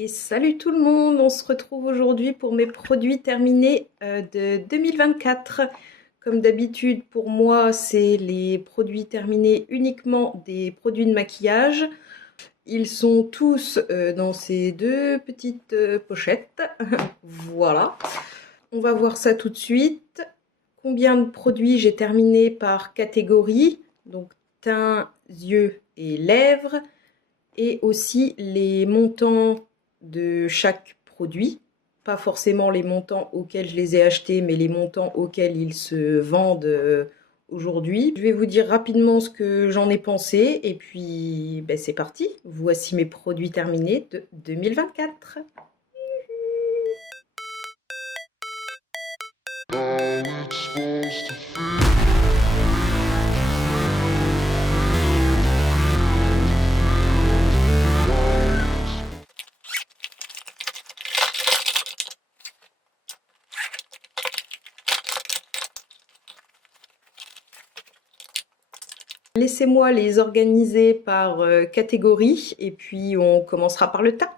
Et salut tout le monde, on se retrouve aujourd'hui pour mes produits terminés de 2024. Comme d'habitude, pour moi, c'est les produits terminés uniquement des produits de maquillage. Ils sont tous dans ces deux petites pochettes. Voilà. On va voir ça tout de suite. Combien de produits j'ai terminé par catégorie? Donc teint, yeux et lèvres. Et aussi les montants de chaque produit. Pas forcément les montants auxquels je les ai achetés, mais les montants auxquels ils se vendent aujourd'hui. Je vais vous dire rapidement ce que j'en ai pensé. Et puis, c'est parti. Voici mes produits terminés de 2024. Laissez-moi les organiser par catégorie et puis on commencera par le tas.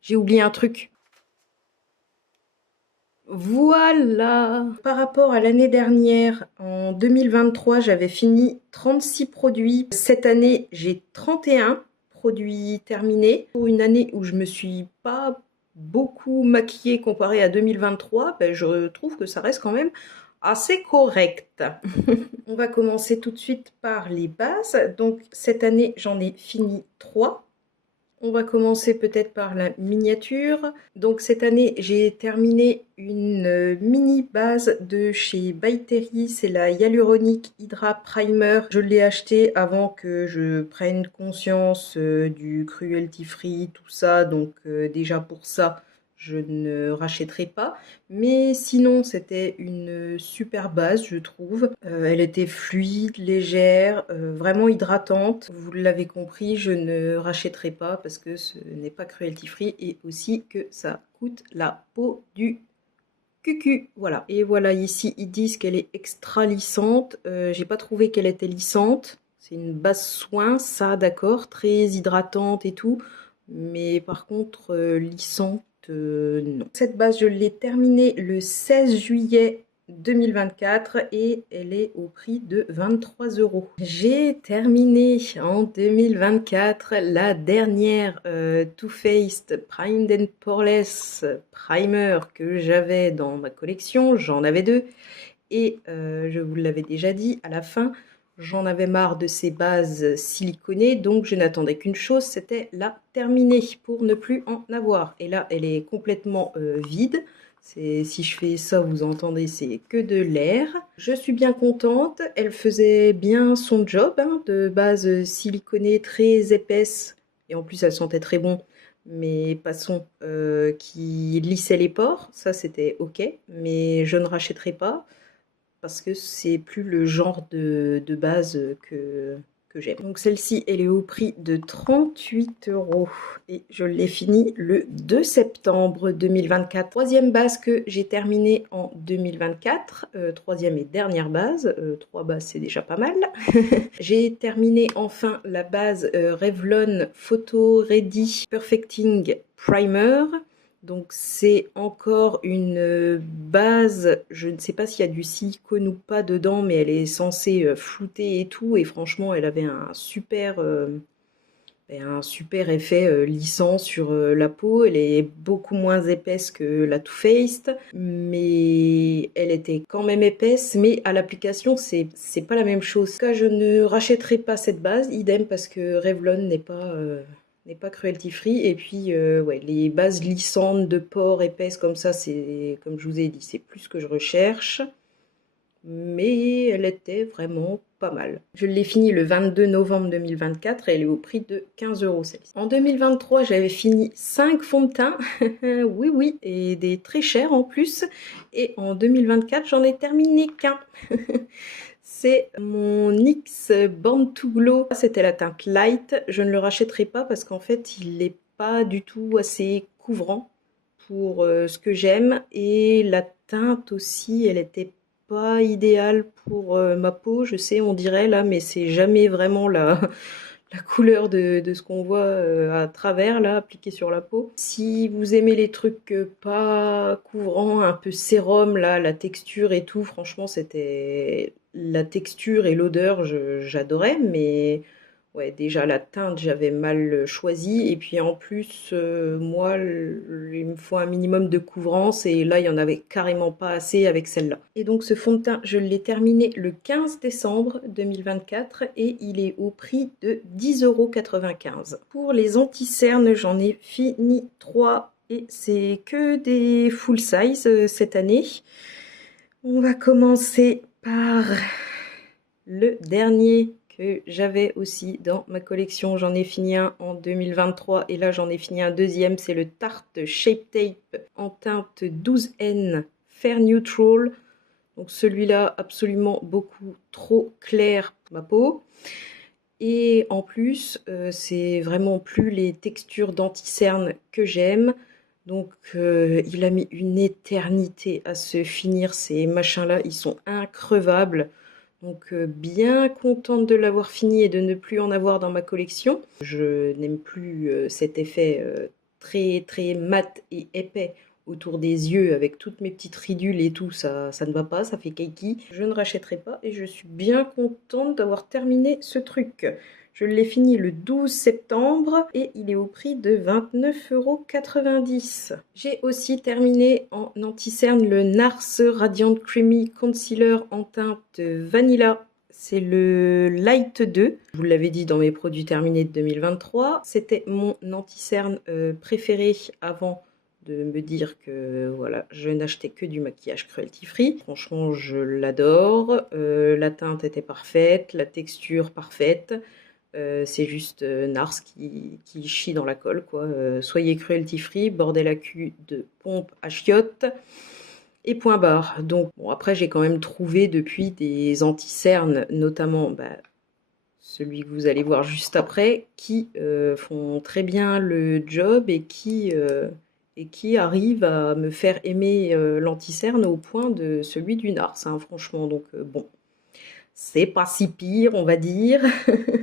J'ai oublié un truc. Voilà. Par rapport à l'année dernière, en 2023, j'avais fini 36 produits. Cette année, j'ai 31 produits terminés. Pour une année où je me suis pas beaucoup maquillée comparé à 2023, je trouve que ça reste quand même assez correct. On va commencer tout de suite par les bases. Donc cette année, j'en ai fini 3. On va commencer peut-être par la miniature. Donc cette année, j'ai terminé une mini base de chez By Terry. C'est la Hyaluronic Hydra Primer. Je l'ai acheté avant que je prenne conscience du cruelty free, tout ça. Donc déjà pour ça, je ne rachèterai pas. Mais sinon, c'était une super base, je trouve. Elle était fluide, légère, vraiment hydratante. Vous l'avez compris, je ne rachèterai pas parce que ce n'est pas cruelty free et aussi que ça coûte la peau du cucu. Voilà. Et voilà, ici, ils disent qu'elle est extra lissante. J'ai pas trouvé qu'elle était lissante. C'est une base soin, ça, d'accord, très hydratante et tout. Mais par contre, lissante, non. Cette base, je l'ai terminée le 16 juillet 2024 et elle est au prix de 23 €. J'ai terminé en 2024 la dernière Too Faced Primed and Poreless Primer que j'avais dans ma collection. J'en avais deux et je vous l'avais déjà dit, à la fin, j'en avais marre de ces bases siliconées, donc je n'attendais qu'une chose, c'était la terminer pour ne plus en avoir. Et là, elle est complètement vide. Si je fais ça, vous entendez, c'est que de l'air. Je suis bien contente. Elle faisait bien son job, hein, de base siliconée très épaisse. Et en plus, elle sentait très bon. Mais passons, qui lissait les pores. Ça, c'était OK. Mais je ne rachèterai pas parce que c'est plus le genre de base que j'aime. Donc celle-ci, elle est au prix de 38 € et je l'ai finie le 2 septembre 2024. Troisième base que j'ai terminée en 2024, troisième et dernière base, 3 bases c'est déjà pas mal. J'ai terminé enfin la base Revlon Photo Ready Perfecting Primer. Donc c'est encore une base, je ne sais pas s'il y a du silicone ou pas dedans, mais elle est censée flouter et tout, et franchement elle avait un super effet lissant sur la peau. Elle est beaucoup moins épaisse que la Too Faced, mais elle était quand même épaisse, mais à l'application c'est pas la même chose. En tout cas, je ne rachèterai pas cette base, idem parce que Revlon n'est pas cruelty free. Et puis ouais, les bases lissantes de pores épaisses comme ça, c'est comme je vous ai dit, c'est plus ce que je recherche, mais elle était vraiment pas mal. Je l'ai fini le 22 novembre 2024 et elle est au prix de 15 € celle-ci. En 2023, j'avais fini 5 fonds de teint, oui oui, et des très chers en plus, et en 2024, j'en ai terminé qu'un. C'est mon NYX Born to Glow. C'était la teinte light. Je ne le rachèterai pas parce qu'en fait, il est pas du tout assez couvrant pour ce que j'aime. Et la teinte aussi, elle était pas idéale pour ma peau. Je sais, on dirait là, mais c'est jamais vraiment la couleur de ce qu'on voit à travers là, appliqué sur la peau. Si vous aimez les trucs pas couvrants, un peu sérum là, la texture et tout, franchement c'était la texture et l'odeur, j'adorais, mais ouais, déjà la teinte j'avais mal choisi et puis en plus moi il me faut un minimum de couvrance et là il y en avait carrément pas assez avec celle-là. Et donc ce fond de teint je l'ai terminé le 15 décembre 2024 et il est au prix de 10,95 €. Pour les anti-cernes j'en ai fini 3 et c'est que des full size cette année. On va commencer par le dernier que j'avais aussi dans ma collection. J'en ai fini un en 2023 et là j'en ai fini un deuxième. C'est le Tarte Shape Tape en teinte 12N Fair Neutral. Donc celui-là absolument beaucoup trop clair pour ma peau. Et en plus, c'est vraiment plus les textures d'anti-cerne que j'aime. Donc il a mis une éternité à se finir. Ces machins-là, ils sont increvables. Donc bien contente de l'avoir fini et de ne plus en avoir dans ma collection. Je n'aime plus cet effet très très mat et épais autour des yeux avec toutes mes petites ridules et tout, ça ne va pas, ça fait kiki. Je ne rachèterai pas et je suis bien contente d'avoir terminé ce truc. Je l'ai fini le 12 septembre et il est au prix de 29,90 €. J'ai aussi terminé en anti-cerne le NARS Radiant Creamy Concealer en teinte Vanilla. C'est le Light 2. Je vous l'avais dit dans mes produits terminés de 2023. C'était mon anti-cerne préféré avant de me dire que voilà, je n'achetais que du maquillage cruelty free. Franchement, je l'adore. La teinte était parfaite, la texture parfaite. C'est juste Nars qui chie dans la colle, quoi. Soyez cruelty free, bordel à cul de pompe à chiottes et point barre. Donc bon, après j'ai quand même trouvé depuis des anti-cernes, notamment celui que vous allez voir juste après, qui font très bien le job et qui arrivent à me faire aimer l'anti-cerne au point de celui du Nars, hein, franchement. Donc bon, c'est pas si pire, on va dire.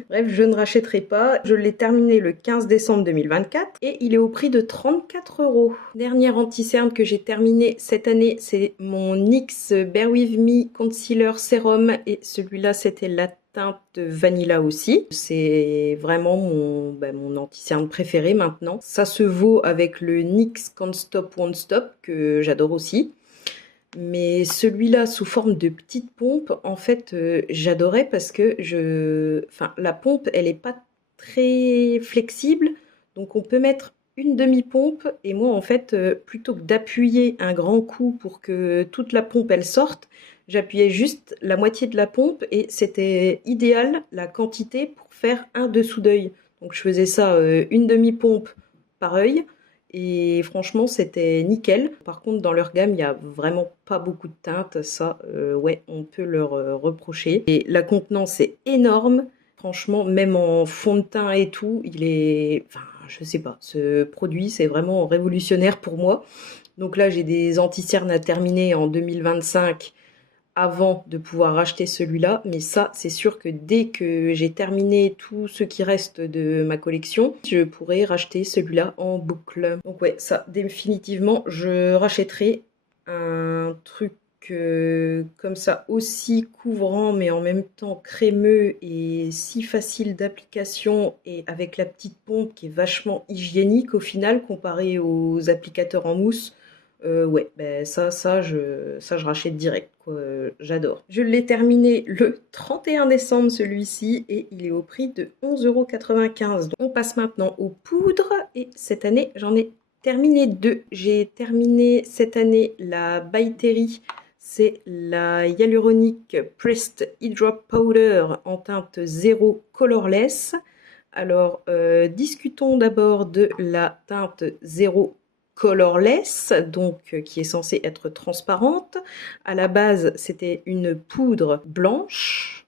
Bref, je ne rachèterai pas. Je l'ai terminé le 15 décembre 2024 et il est au prix de 34 €. Dernière anti-cerne que j'ai terminé cette année, c'est mon NYX Bear With Me Concealer Sérum et celui-là, c'était la teinte Vanilla aussi. C'est vraiment mon anti-cerne préféré maintenant. Ça se vaut avec le NYX Can't Stop Won't Stop que j'adore aussi. Mais celui-là sous forme de petite pompe, en fait, j'adorais parce que la pompe, elle est pas très flexible, donc on peut mettre une demi-pompe et moi, en fait, plutôt que d'appuyer un grand coup pour que toute la pompe, elle sorte, j'appuyais juste la moitié de la pompe et c'était idéal, la quantité, pour faire un dessous d'œil. Donc je faisais ça, une demi-pompe par œil. Et franchement, c'était nickel. Par contre, dans leur gamme, il n'y a vraiment pas beaucoup de teintes. Ça, ouais, on peut leur reprocher. Et la contenance est énorme. Franchement, même en fond de teint et tout, il est... Enfin, je sais pas. Ce produit, c'est vraiment révolutionnaire pour moi. Donc là, j'ai des anti-cernes à terminer en 2025 avant de pouvoir racheter celui-là, mais ça c'est sûr que dès que j'ai terminé tout ce qui reste de ma collection, je pourrai racheter celui-là en boucle. Donc ouais, ça définitivement je rachèterai un truc comme ça aussi couvrant mais en même temps crémeux et si facile d'application et avec la petite pompe qui est vachement hygiénique au final comparé aux applicateurs en mousse. Ouais, ça je rachète direct, quoi. J'adore. Je l'ai terminé le 31 décembre celui-ci et il est au prix de 11,95 €. Donc, on passe maintenant aux poudres et cette année j'en ai terminé 2. J'ai terminé cette année la By Terry, c'est la Hyaluronic Pressed Eyedrop Powder en teinte 0 colorless. Alors discutons d'abord de la teinte 0 colorless, donc qui est censée être transparente. À la base, c'était une poudre blanche.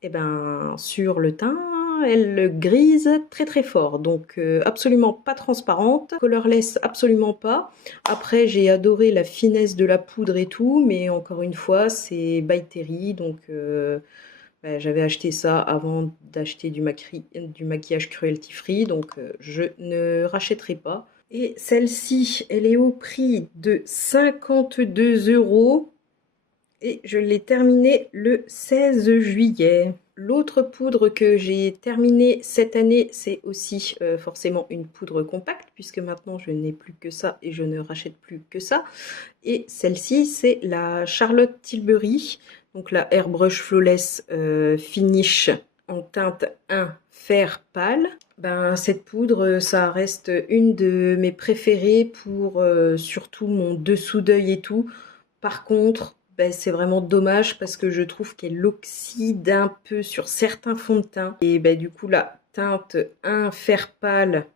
Et ben sur le teint, elle grise très très fort, donc absolument pas transparente, colorless absolument pas. Après j'ai adoré la finesse de la poudre et tout, mais encore une fois c'est by Terry, donc j'avais acheté ça avant d'acheter du maquillage cruelty free, donc je ne rachèterai pas. Et celle-ci, elle est au prix de 52 € et je l'ai terminée le 16 juillet. L'autre poudre que j'ai terminée cette année, c'est aussi forcément une poudre compacte, puisque maintenant je n'ai plus que ça et je ne rachète plus que ça. Et celle-ci, c'est la Charlotte Tilbury, donc la Airbrush Flawless Finish en teinte 1 fer pâle. Cette poudre, ça reste une de mes préférées pour surtout mon dessous d'œil et tout. Par contre, c'est vraiment dommage parce que je trouve qu'elle oxyde un peu sur certains fonds de teint. Et du coup, la teinte 1 fer pâle,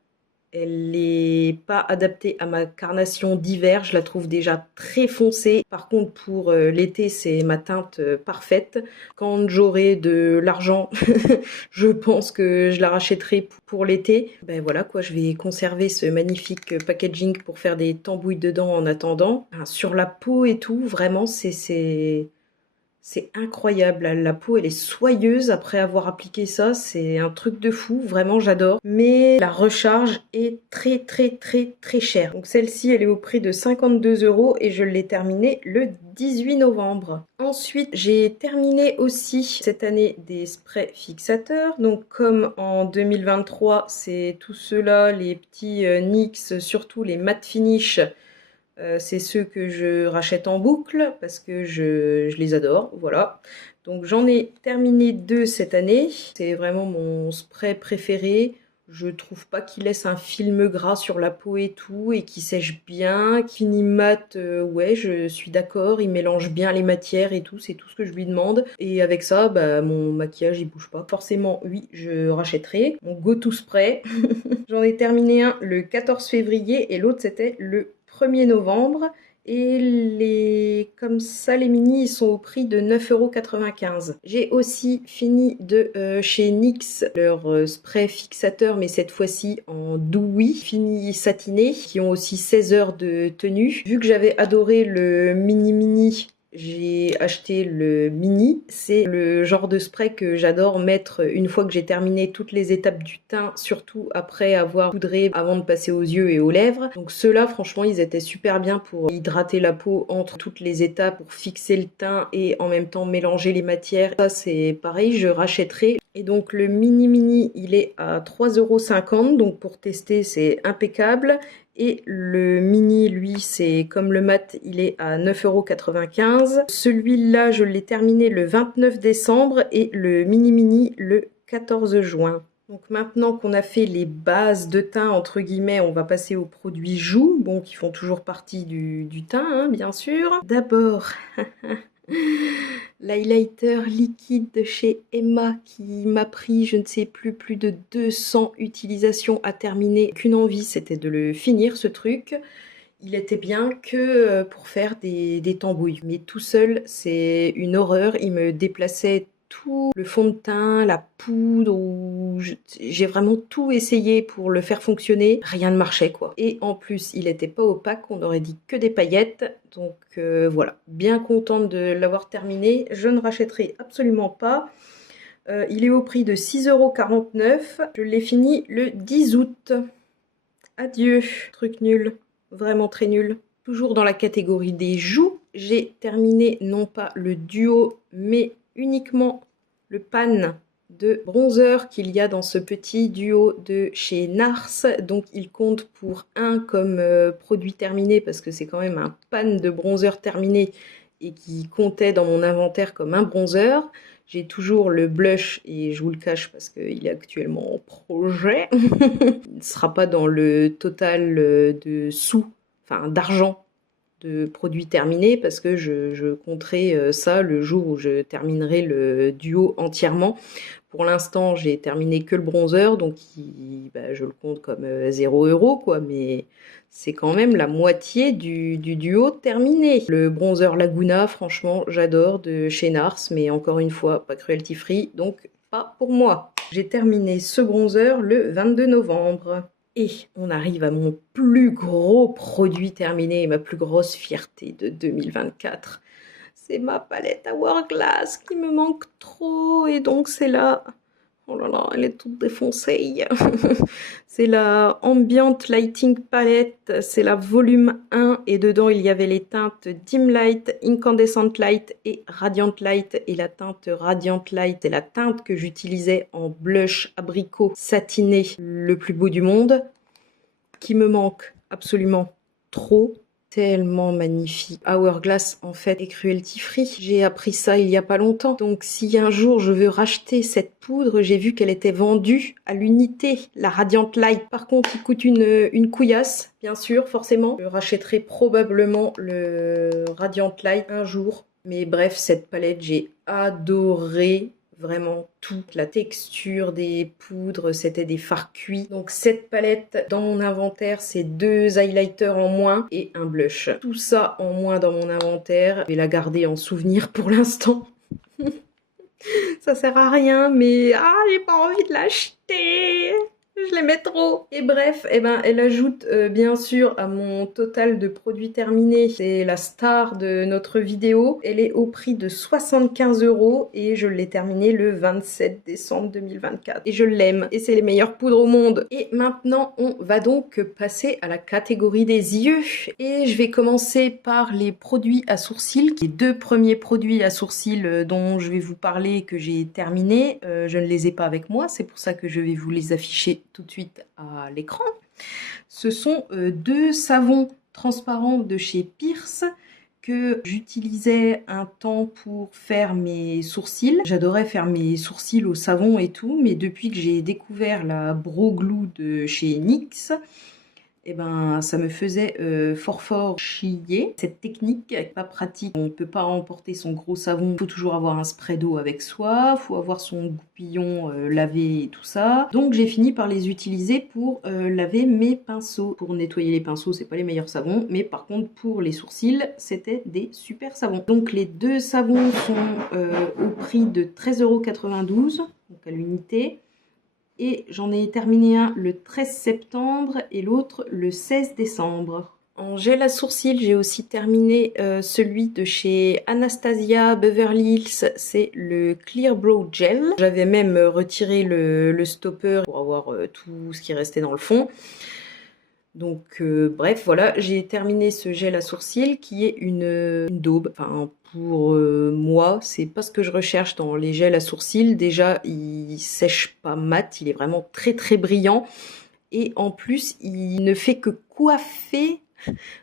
elle n'est pas adaptée à ma carnation d'hiver, je la trouve déjà très foncée. Par contre pour l'été c'est ma teinte parfaite. Quand j'aurai de l'argent, je pense que je la rachèterai pour l'été. Voilà quoi, je vais conserver ce magnifique packaging pour faire des tambouilles dedans en attendant. Sur la peau et tout, vraiment c'est incroyable, la peau elle est soyeuse après avoir appliqué ça, c'est un truc de fou, vraiment j'adore. Mais la recharge est très très très très chère. Donc celle-ci elle est au prix de 52 € et je l'ai terminée le 18 novembre. Ensuite j'ai terminé aussi cette année des sprays fixateurs. Donc comme en 2023 c'est tous ceux-là, les petits NYX, surtout les matte finish. C'est ceux que je rachète en boucle parce que je les adore, voilà. Donc j'en ai terminé 2 cette année. C'est vraiment mon spray préféré. Je trouve pas qu'il laisse un film gras sur la peau et tout, et qui sèche bien, qui finit mat, ouais je suis d'accord, il mélange bien les matières et tout, c'est tout ce que je lui demande. Et avec ça, mon maquillage il bouge pas. Forcément oui, je rachèterai mon go-to spray. J'en ai terminé un le 14 février et l'autre c'était le 1er novembre. Et comme ça, les mini, ils sont au prix de 9,95 €. J'ai aussi fini de chez NYX leur spray fixateur, mais cette fois-ci en Dewy, fini satiné, qui ont aussi 16 heures de tenue. Vu que j'avais adoré le mini, j'ai acheté le mini. C'est le genre de spray que j'adore mettre une fois que j'ai terminé toutes les étapes du teint, surtout après avoir poudré avant de passer aux yeux et aux lèvres. Donc ceux-là, franchement, ils étaient super bien pour hydrater la peau entre toutes les étapes, pour fixer le teint et en même temps mélanger les matières. Ça, c'est pareil, je rachèterai. Et donc le mini, il est à 3,50 €, donc pour tester, c'est impeccable. Et le mini, lui, c'est comme le mat, il est à 9,95 €. Celui-là, je l'ai terminé le 29 décembre et le mini le 14 juin. Donc maintenant qu'on a fait les bases de teint, entre guillemets, on va passer aux produits joues, bon, qui font toujours partie du teint, hein, bien sûr. D'abord, l'highlighter liquide de chez Emma qui m'a pris, je ne sais plus de 200 utilisations à terminer. Qu'une envie, c'était de le finir ce truc. Il était bien que pour faire des tambouilles, mais tout seul c'est une horreur. Il me déplaçait tout le fond de teint, la poudre, j'ai vraiment tout essayé pour le faire fonctionner, rien ne marchait quoi. Et en plus il n'était pas opaque, on aurait dit que des paillettes, donc voilà, bien contente de l'avoir terminé. Je ne rachèterai absolument pas. Il est au prix de 6,49 €. Je l'ai fini le 10 août. Adieu, truc nul, vraiment très nul. Toujours dans la catégorie des joues, j'ai terminé non pas le duo, mais uniquement le pan de bronzer qu'il y a dans ce petit duo de chez NARS. Donc il compte pour un comme produit terminé parce que c'est quand même un pan de bronzer terminé et qui comptait dans mon inventaire comme un bronzer. J'ai toujours le blush et je vous le cache parce qu'il est actuellement en projet. Il ne sera pas dans le total de d'argent de produits terminés parce que je compterai ça le jour où je terminerai le duo entièrement. Pour l'instant, j'ai terminé que le bronzer, donc je le compte comme 0 € quoi, mais c'est quand même la moitié du duo terminé. Le bronzer Laguna, franchement, j'adore, de chez NARS, mais encore une fois, pas cruelty free, donc pas pour moi. J'ai terminé ce bronzer le 22 novembre. Et on arrive à mon plus gros produit terminé et ma plus grosse fierté de 2024. C'est ma palette Hourglass qui me manque trop et donc c'est là. Oh là là, elle est toute défoncée. C'est la Ambient Lighting Palette, c'est la volume 1 et dedans il y avait les teintes Dim Light, Incandescent Light et Radiant Light. Et la teinte Radiant Light, c'est la teinte que j'utilisais en blush abricot satiné, le plus beau du monde, qui me manque absolument trop. Tellement magnifique. Hourglass en fait est cruelty free. J'ai appris ça il y a pas longtemps. Donc si un jour je veux racheter cette poudre, j'ai vu qu'elle était vendue à l'unité, la Radiant Light. Par contre, il coûte une couillasse, bien sûr, forcément. Je rachèterai probablement le Radiant Light un jour. Mais bref, cette palette, j'ai adoré. Vraiment toute la texture des poudres, c'était des fards cuits. Donc cette palette dans mon inventaire, c'est 2 highlighters en moins et un blush. Tout ça en moins dans mon inventaire. Je vais la garder en souvenir pour l'instant. Ça sert à rien, mais j'ai pas envie de l'acheter. Je l'aimais trop. Et bref, elle ajoute bien sûr à mon total de produits terminés. C'est la star de notre vidéo. Elle est au prix de 75 € et je l'ai terminée le 27 décembre 2024. Et je l'aime. Et c'est les meilleures poudres au monde. Et maintenant, on va donc passer à la catégorie des yeux. Et je vais commencer par les produits à sourcils. Les 2 premiers produits à sourcils dont je vais vous parler que j'ai terminés. Je ne les ai pas avec moi. C'est pour ça que je vais vous les afficher tout de suite à l'écran. Ce sont 2 savons transparents de chez Pierce que j'utilisais un temps pour faire mes sourcils. J'adorais faire mes sourcils au savon et tout, mais depuis que j'ai découvert la Brow Glue de chez NYX, ça me faisait fort chier. Cette technique n'est pas pratique. On ne peut pas emporter son gros savon. Il faut toujours avoir un spray d'eau avec soi. Il faut avoir son goupillon lavé et tout ça. Donc j'ai fini par les utiliser pour laver mes pinceaux. Pour nettoyer les pinceaux, c'est pas les meilleurs savons. Mais par contre, pour les sourcils, c'était des super savons. Donc les 2 savons sont au prix de 13,92 €, donc à l'unité. Et j'en ai terminé un le 13 septembre et l'autre le 16 décembre. En gel à sourcils, j'ai aussi terminé celui de chez Anastasia Beverly Hills, c'est le Clear Brow Gel. J'avais même retiré le stopper pour avoir tout ce qui restait dans le fond. Donc bref, voilà, j'ai terminé ce gel à sourcils qui est une daube. Enfin, pour moi, c'est pas ce que je recherche dans les gels à sourcils. Déjà, il sèche pas mat, il est vraiment très brillant. Et en plus, il ne fait que coiffer,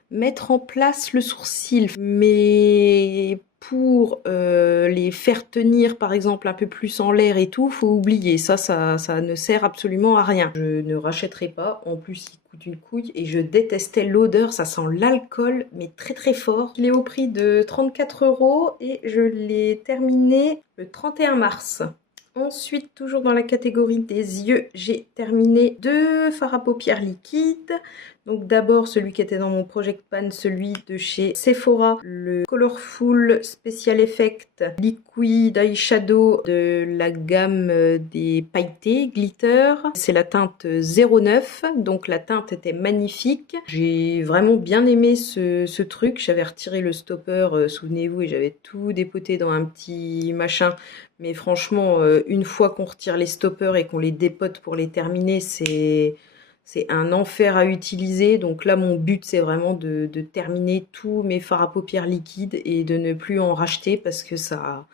mettre en place le sourcil. Mais pour les faire tenir par exemple un peu plus en l'air et tout, faut oublier, ça ne sert absolument à rien. Je ne rachèterai pas, en plus il coûte une couille et je détestais l'odeur, ça sent l'alcool mais très fort. Il est au prix de 34 € et je l'ai terminé le 31 mars. Ensuite, toujours dans la catégorie des yeux, j'ai terminé 2 fards à paupières liquides. Donc d'abord celui qui était dans mon Project Pan, celui de chez Sephora, le Colorful Special Effect Liquid Eyeshadow de la gamme des pailletés glitter. C'est la teinte 09, donc la teinte était magnifique. J'ai vraiment bien aimé ce truc. J'avais retiré le stopper, souvenez-vous, et j'avais tout dépoté dans un petit machin. Mais franchement, une fois qu'on retire les stoppers et qu'on les dépote pour les terminer, c'est un enfer à utiliser. Donc là, mon but, c'est vraiment de terminer tous mes fards à paupières liquides et de ne plus en racheter parce que ça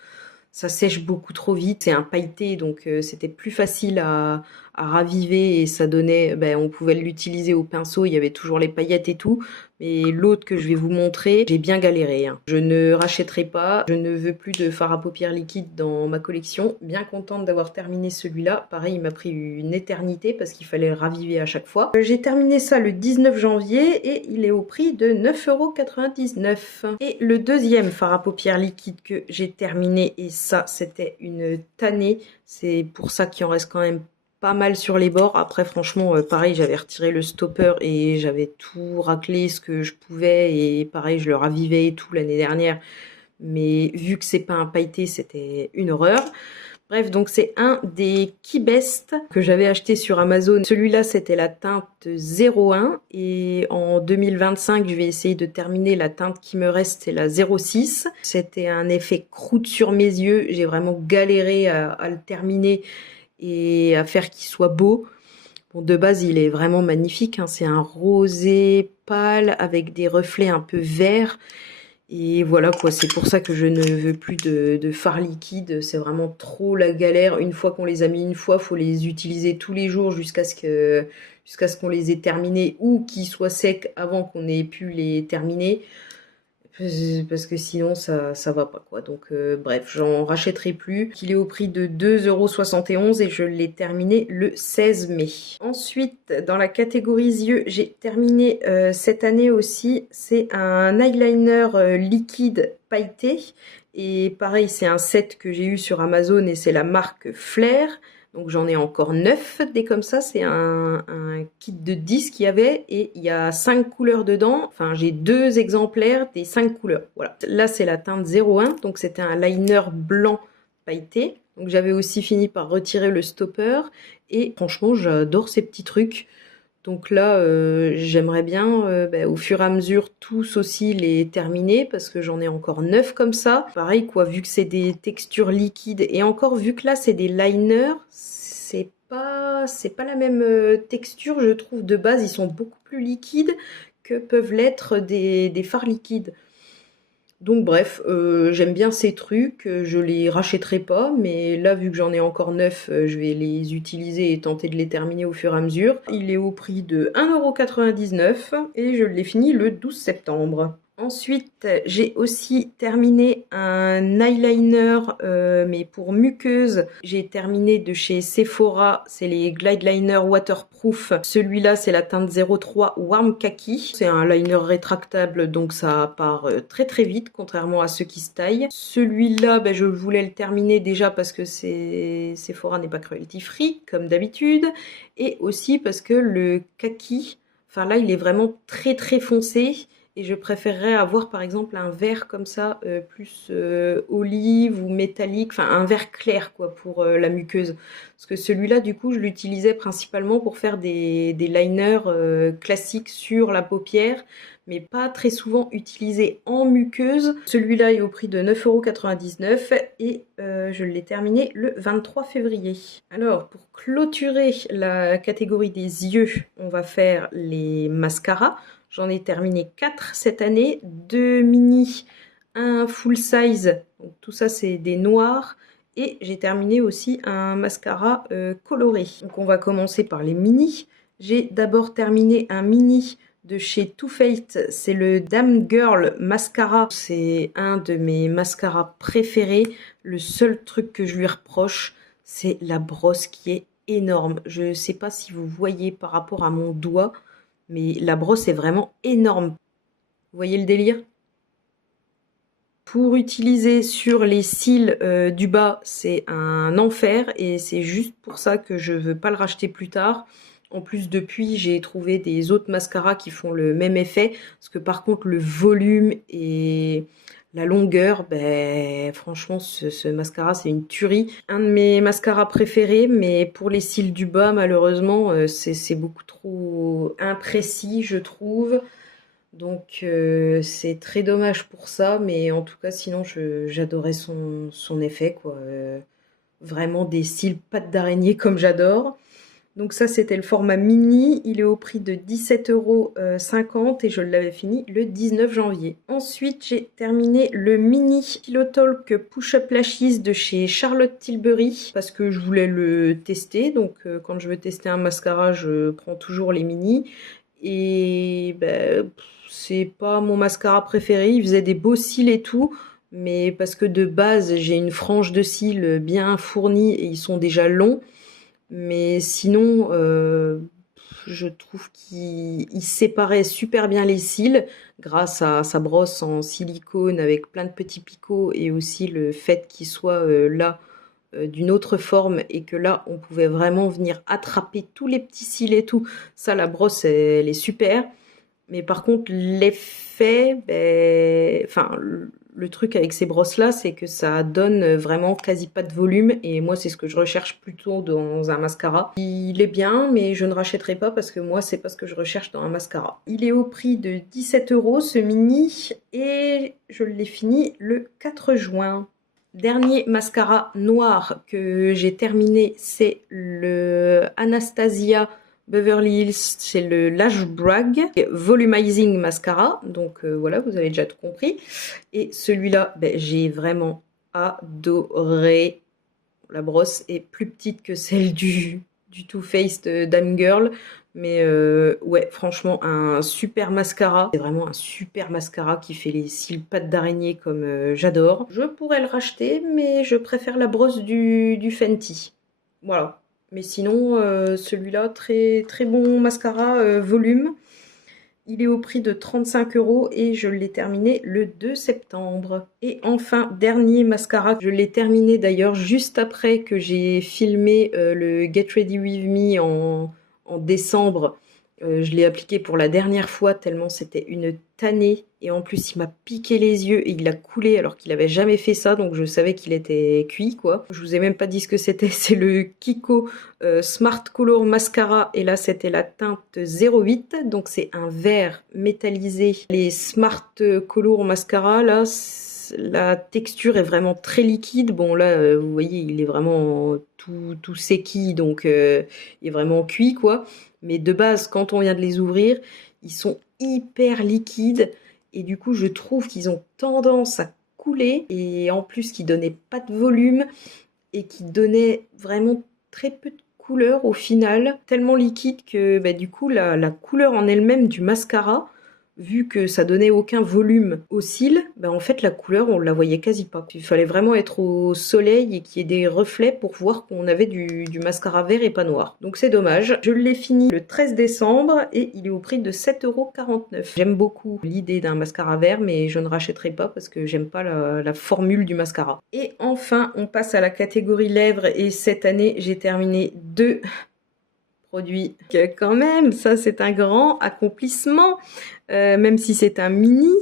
sèche beaucoup trop vite. C'est un pailleté, donc c'était plus facile à raviver et ça donnait, on pouvait l'utiliser au pinceau, il y avait toujours les paillettes et tout. Mais l'autre que je vais vous montrer, j'ai bien galéré. Je ne rachèterai pas, je ne veux plus de fard à paupières liquide dans ma collection. Bien contente d'avoir terminé celui-là. Pareil, il m'a pris une éternité parce qu'il fallait le raviver à chaque fois. J'ai terminé ça le 19 janvier et il est au prix de 9,99 €. Et le deuxième fard à paupières liquide que j'ai terminé, et ça c'était une tannée, c'est pour ça qu'il en reste quand même pas mal sur les bords. Après franchement pareil, j'avais retiré le stopper et j'avais tout raclé ce que je pouvais et pareil je le ravivais et tout l'année dernière, mais vu que c'est pas un pailleté c'était une horreur. Bref, donc c'est un des Key Best que j'avais acheté sur Amazon. Celui-là, c'était la teinte 01 et en 2025, je vais essayer de terminer la teinte qui me reste, c'est la 06. C'était un effet croûte sur mes yeux. J'ai vraiment galéré à le terminer et à faire qu'il soit beau. Bon, de base, il est vraiment magnifique, hein. C'est un rosé pâle avec des reflets un peu verts. Et voilà quoi, c'est pour ça que je ne veux plus de fard liquide. C'est vraiment trop la galère. Une fois qu'on les a mis une fois, faut les utiliser tous les jours jusqu'à ce qu'on les ait terminés ou qu'ils soient secs avant qu'on ait pu les terminer. Parce que sinon ça va pas quoi. Donc bref, j'en rachèterai plus. Il est au prix de 2,71 € et je l'ai terminé le 16 mai. Ensuite, dans la catégorie yeux, j'ai terminé cette année aussi. C'est un eyeliner liquide pailleté. Et pareil, c'est un set que j'ai eu sur Amazon et c'est la marque Flair. Donc j'en ai encore 9 des comme ça, c'est un kit de 10 qu'il y avait et il y a 5 couleurs dedans. Enfin, j'ai 2 exemplaires des 5 couleurs. Voilà. Là, c'est la teinte 01, donc c'était un liner blanc pailleté. Donc j'avais aussi fini par retirer le stopper et franchement, j'adore ces petits trucs. Donc là, j'aimerais bien au fur et à mesure tous aussi les terminer parce que j'en ai encore 9 comme ça. Pareil quoi, vu que c'est des textures liquides et encore vu que là c'est des liners, c'est pas la même texture je trouve de base. Ils sont beaucoup plus liquides que peuvent l'être des fards liquides. Donc bref, j'aime bien ces trucs, je les rachèterai pas, mais là vu que j'en ai encore 9, je vais les utiliser et tenter de les terminer au fur et à mesure. Il est au prix de 1,99 € et je l'ai fini le 12 septembre. Ensuite, j'ai aussi terminé un eyeliner, mais pour muqueuse. J'ai terminé de chez Sephora, c'est les Glide Liner Waterproof. Celui-là, c'est la teinte 03 Warm Kaki. C'est un liner rétractable, donc ça part très très vite, contrairement à ceux qui se taillent. Celui-là, je voulais le terminer déjà parce que Sephora n'est pas cruelty free, comme d'habitude. Et aussi parce que le kaki, enfin là, il est vraiment très très foncé. Et je préférerais avoir par exemple un vert comme ça, plus olive ou métallique, enfin un vert clair quoi pour la muqueuse. Parce que celui-là du coup je l'utilisais principalement pour faire des liners classiques sur la paupière, mais pas très souvent utilisé en muqueuse. Celui-là est au prix de 9,99 € et je l'ai terminé le 23 février. Alors pour clôturer la catégorie des yeux, on va faire les mascaras. J'en ai terminé 4 cette année, 2 mini, un full size, donc tout ça c'est des noirs. Et j'ai terminé aussi un mascara coloré. Donc on va commencer par les mini. J'ai d'abord terminé un mini de chez Too Faced, c'est le Damn Girl Mascara. C'est un de mes mascaras préférés. Le seul truc que je lui reproche, c'est la brosse qui est énorme. Je ne sais pas si vous voyez par rapport à mon doigt, mais la brosse est vraiment énorme. Vous voyez le délire? Pour utiliser sur les cils du bas, c'est un enfer et c'est juste pour ça que je veux pas le racheter plus tard. En plus, depuis, j'ai trouvé des autres mascaras qui font le même effet. Parce que par contre, le volume et la longueur, franchement, ce mascara, c'est une tuerie. Un de mes mascaras préférés, mais pour les cils du bas, malheureusement, c'est beaucoup trop imprécis, je trouve. Donc, c'est très dommage pour ça. Mais en tout cas, sinon, j'adorais son effet, quoi. Vraiment des cils pattes d'araignée comme j'adore. Donc ça, c'était le format mini. Il est au prix de 17,50 € et je l'avais fini le 19 janvier. Ensuite, j'ai terminé le mini Pillow Talk Push-Up Lashes de chez Charlotte Tilbury parce que je voulais le tester. Donc quand je veux tester un mascara, je prends toujours les mini. Et c'est pas mon mascara préféré. Il faisait des beaux cils et tout. Mais parce que de base, j'ai une frange de cils bien fournie et ils sont déjà longs. Mais sinon, je trouve qu'il séparait super bien les cils grâce à sa brosse en silicone avec plein de petits picots et aussi le fait qu'il soit là d'une autre forme et que là, on pouvait vraiment venir attraper tous les petits cils et tout. Ça, la brosse, elle est super. Mais par contre, l'effet, enfin, Le truc avec ces brosses-là, c'est que ça donne vraiment quasi pas de volume. Et moi, c'est ce que je recherche plutôt dans un mascara. Il est bien, mais je ne rachèterai pas parce que moi, c'est pas ce que je recherche dans un mascara. Il est au prix de 17 € ce mini. Et je l'ai fini le 4 juin. Dernier mascara noir que j'ai terminé, c'est le Anastasia Beverly Hills, c'est le Lash Brag Volumizing Mascara. Donc voilà, vous avez déjà tout compris. Et celui-là, j'ai vraiment adoré. La brosse est plus petite que celle du Too Faced Dame Girl. Mais ouais, franchement, un super mascara. C'est vraiment un super mascara qui fait les cils pattes d'araignée comme j'adore. Je pourrais le racheter, mais je préfère la brosse du Fenty. Voilà. Mais sinon, celui-là, très, très bon mascara volume. Il est au prix de 35 € et je l'ai terminé le 2 septembre. Et enfin, dernier mascara, je l'ai terminé d'ailleurs juste après que j'ai filmé le Get Ready With Me en décembre. Je l'ai appliqué pour la dernière fois tellement c'était une tannée. Et en plus, il m'a piqué les yeux et il a coulé alors qu'il avait jamais fait ça. Donc je savais qu'il était cuit, quoi. Je vous ai même pas dit ce que c'était. C'est le Kiko Smart Color Mascara. Et là, c'était la teinte 08. Donc c'est un vert métallisé. Les Smart Color Mascara, là, la texture est vraiment très liquide. Bon, là, vous voyez, il est vraiment tout séqui. Donc il est vraiment cuit, quoi. Mais de base, quand on vient de les ouvrir, ils sont hyper liquides. Et du coup, je trouve qu'ils ont tendance à couler. Et en plus, qu'ils donnaient pas de volume. Et qui donnaient vraiment très peu de couleur au final. Tellement liquide que du coup, la couleur en elle-même du mascara, vu que ça donnait aucun volume aux cils, en fait la couleur on la voyait quasi pas. Il fallait vraiment être au soleil et qu'il y ait des reflets pour voir qu'on avait du mascara vert et pas noir. Donc c'est dommage. Je l'ai fini le 13 décembre et il est au prix de 7,49 €. J'aime beaucoup l'idée d'un mascara vert, mais je ne rachèterai pas parce que j'aime pas la formule du mascara. Et enfin on passe à la catégorie lèvres et cette année j'ai terminé 2 produits. Quand même, ça c'est un grand accomplissement, même si c'est un mini.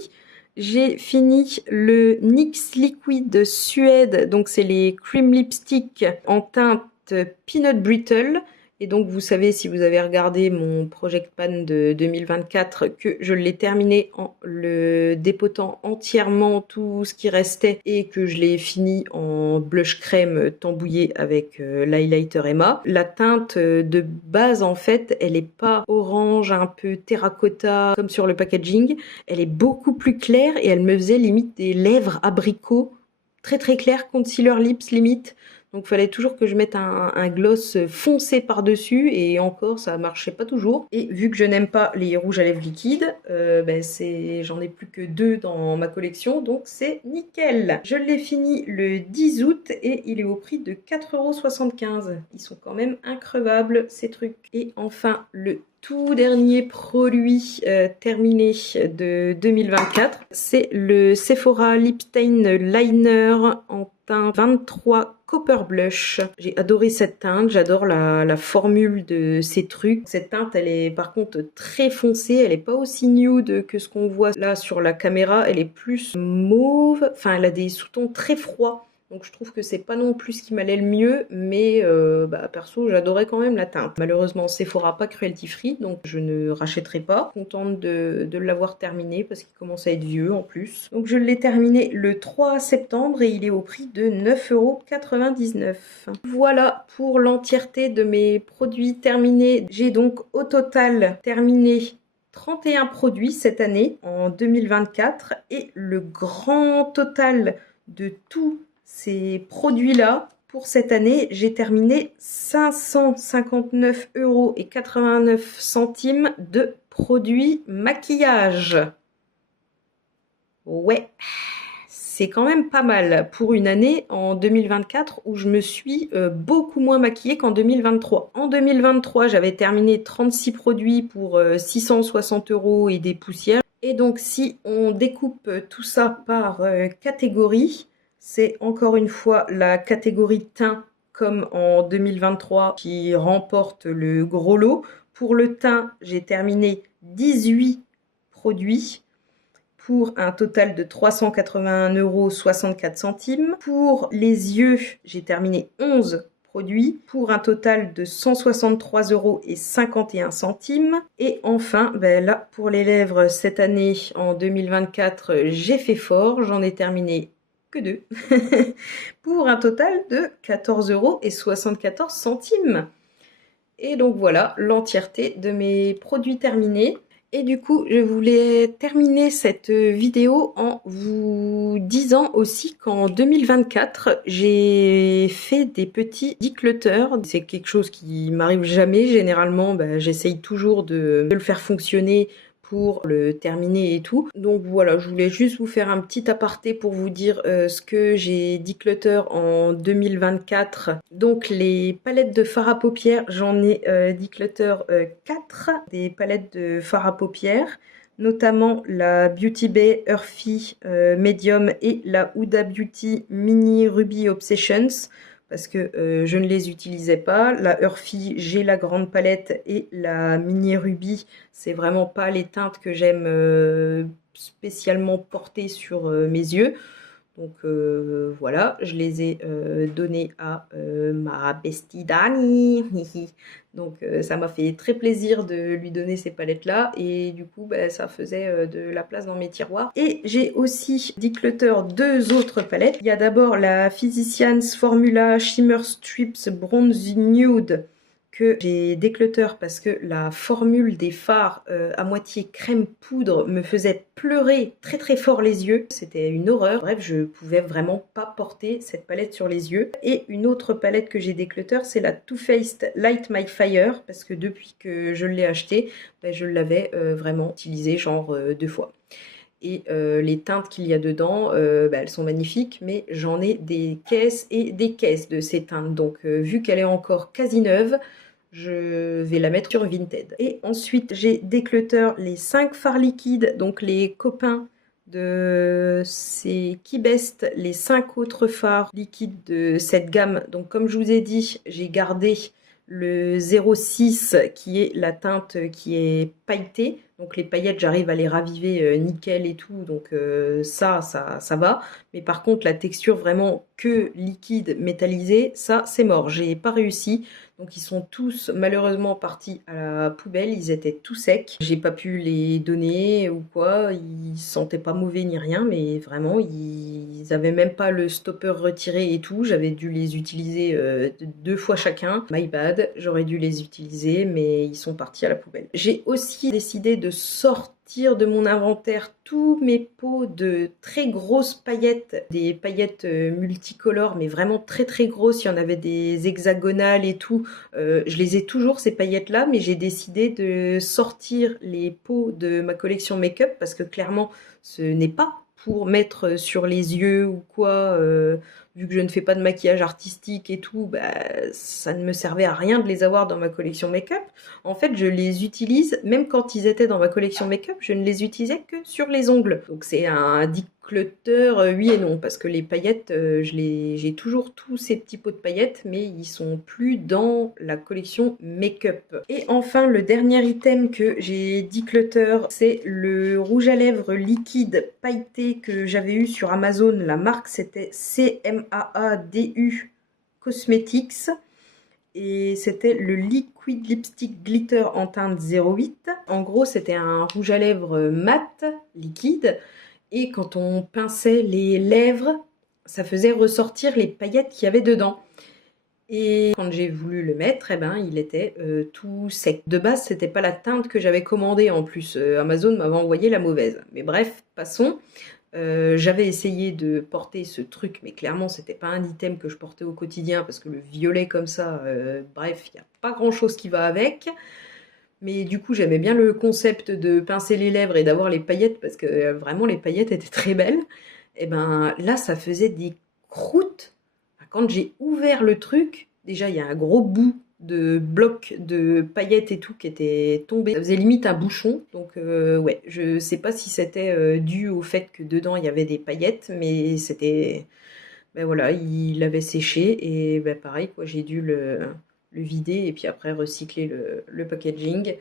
J'ai fini le NYX Liquid Suède, donc c'est les cream lipstick en teinte Peanut Brittle. Et donc vous savez, si vous avez regardé mon Project Pan de 2024, que je l'ai terminé en le dépotant entièrement tout ce qui restait et que je l'ai fini en blush crème tambouillé avec l'highlighter Emma. La teinte de base, en fait, elle est pas orange, un peu terracotta comme sur le packaging. Elle est beaucoup plus claire et elle me faisait limite des lèvres abricot très très clair, concealer lips limite. Donc il fallait toujours que je mette un gloss foncé par-dessus et encore ça marchait pas toujours. Et vu que je n'aime pas les rouges à lèvres liquides, j'en ai plus que 2 dans ma collection, donc c'est nickel. Je l'ai fini le 10 août et il est au prix de 4,75 €. Ils sont quand même increvables ces trucs. Et enfin le tout dernier produit terminé de 2024, c'est le Sephora Lip Stain Liner en teinte 23 Copper Blush. J'ai adoré cette teinte, j'adore la formule de ces trucs. Cette teinte, elle est par contre très foncée, elle est pas aussi nude que ce qu'on voit là sur la caméra, elle est plus mauve, enfin elle a des sous-tons très froids. Donc je trouve que c'est pas non plus ce qui m'allait le mieux, mais perso j'adorais quand même la teinte. Malheureusement Sephora pas cruelty free, donc je ne rachèterai pas. Contente de l'avoir terminé parce qu'il commence à être vieux en plus. Donc je l'ai terminé le 3 septembre et il est au prix de 9,99 €. Voilà pour l'entièreté de mes produits terminés. J'ai donc au total terminé 31 produits cette année en 2024 et le grand total de tous ces produits-là, pour cette année, j'ai terminé 559,89 € de produits maquillage. Ouais, c'est quand même pas mal pour une année en 2024 où je me suis beaucoup moins maquillée qu'en 2023. En 2023, j'avais terminé 36 produits pour 660 € et des poussières. Et donc, si on découpe tout ça par catégorie, c'est encore une fois la catégorie teint comme en 2023 qui remporte le gros lot. Pour le teint, j'ai terminé 18 produits. pour un total de 381,64 €. Pour les yeux, j'ai terminé 11 produits pour un total de 163,51 €. Et enfin, ben là, pour les lèvres, cette année, en 2024, j'ai fait fort, j'en ai terminé que 2 pour un total de 14,74 €. Et donc voilà l'entièreté de mes produits terminés. Et du coup, je voulais terminer cette vidéo en vous disant aussi qu'en 2024, j'ai fait des petits declutters. C'est quelque chose qui m'arrive jamais. Généralement, j'essaye toujours de le faire fonctionner pour le terminer et tout. Donc voilà, je voulais juste vous faire un petit aparté pour vous dire ce que j'ai declutter en 2024. Donc les palettes de fard à paupières, j'en ai declutter 4, des palettes de fard à paupières, notamment la Beauty Bay Earthy Medium et la Huda Beauty Mini Ruby Obsessions, parce que je ne les utilisais pas. La Earthy, j'ai la grande palette, et la Mini Ruby, c'est vraiment pas les teintes que j'aime spécialement porter sur mes yeux. Donc voilà, je les ai donnés à ma bestie Dani. Donc ça m'a fait très plaisir de lui donner ces palettes-là, et du coup ça faisait de la place dans mes tiroirs. Et j'ai aussi declutter 2 autres palettes. Il y a d'abord la Physicians Formula Shimmer Strips Bronze Nude, que j'ai declutter parce que la formule des fards à moitié crème poudre me faisait pleurer très très fort les yeux. C'était une horreur. Bref, je pouvais vraiment pas porter cette palette sur les yeux. Et une autre palette que j'ai declutter, c'est la Too Faced Light My Fire, parce que depuis que je l'ai achetée, je l'avais vraiment utilisée genre 2 fois. Et les teintes qu'il y a dedans, elles sont magnifiques, mais j'en ai des caisses et des caisses de ces teintes. Donc vu qu'elle est encore quasi neuve, je vais la mettre sur Vinted. Et ensuite, j'ai declutter les 5 fards liquides, donc les copains de ces Kibest, les 5 autres fards liquides de cette gamme. Donc comme je vous ai dit, j'ai gardé le 06 qui est la teinte qui est pailletée. Donc les paillettes, j'arrive à les raviver nickel et tout, donc ça va. Mais par contre, la texture vraiment que liquide métallisé, ça c'est mort, j'ai pas réussi. Donc ils sont tous malheureusement partis à la poubelle, ils étaient tout secs. J'ai pas pu les donner ou quoi, ils sentaient pas mauvais ni rien, mais vraiment ils avaient même pas le stopper retiré et tout. J'avais dû les utiliser 2 fois chacun. My bad, j'aurais dû les utiliser, mais ils sont partis à la poubelle. J'ai aussi décidé de sortir de mon inventaire tous mes pots de très grosses paillettes, des paillettes multicolores, mais vraiment très très grosses. Il y en avait des hexagonales et tout. Je les ai toujours ces paillettes là, mais j'ai décidé de sortir les pots de ma collection make-up, parce que clairement ce n'est pas pour mettre sur les yeux ou quoi. Vu que je ne fais pas de maquillage artistique et tout, ça ne me servait à rien de les avoir dans ma collection make-up. En fait, je les utilise, même quand ils étaient dans ma collection make-up, je ne les utilisais que sur les ongles. Donc c'est un declutter oui et non, parce que les paillettes, j'ai toujours tous ces petits pots de paillettes, mais ils sont plus dans la collection make-up. Et enfin, le dernier item que j'ai declutter, c'est le rouge à lèvres liquide pailleté que j'avais eu sur Amazon. La marque, c'était CMAADU Cosmetics. Et c'était le Liquid Lipstick Glitter en teinte 08. En gros, c'était un rouge à lèvres mat, liquide. Et quand on pinçait les lèvres, ça faisait ressortir les paillettes qu'il y avait dedans. Et quand j'ai voulu le mettre, il était tout sec. De base, c'était pas la teinte que j'avais commandée en plus. Amazon m'avait envoyé la mauvaise. Mais bref, passons. J'avais essayé de porter ce truc, mais clairement c'était pas un item que je portais au quotidien, parce que le violet comme ça, bref, il n'y a pas grand chose qui va avec. Mais du coup j'aimais bien le concept de pincer les lèvres et d'avoir les paillettes, parce que vraiment les paillettes étaient très belles. Et là ça faisait des croûtes. Quand j'ai ouvert le truc, déjà il y a un gros bout de blocs de paillettes et tout qui était tombé. Ça faisait limite un bouchon. Donc ouais, je sais pas si c'était dû au fait que dedans il y avait des paillettes, mais c'était... voilà, il avait séché, et pareil quoi, j'ai dû le, vider, et puis après recycler le packaging.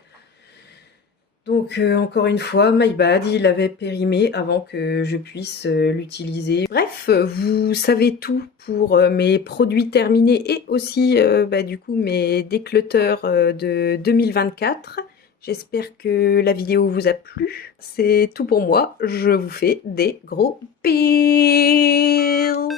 Donc encore une fois, my bad, il avait périmé avant que je puisse l'utiliser. Bref, vous savez tout pour mes produits terminés et aussi du coup mes déclutters de 2024. J'espère que la vidéo vous a plu. C'est tout pour moi. Je vous fais des gros bisous.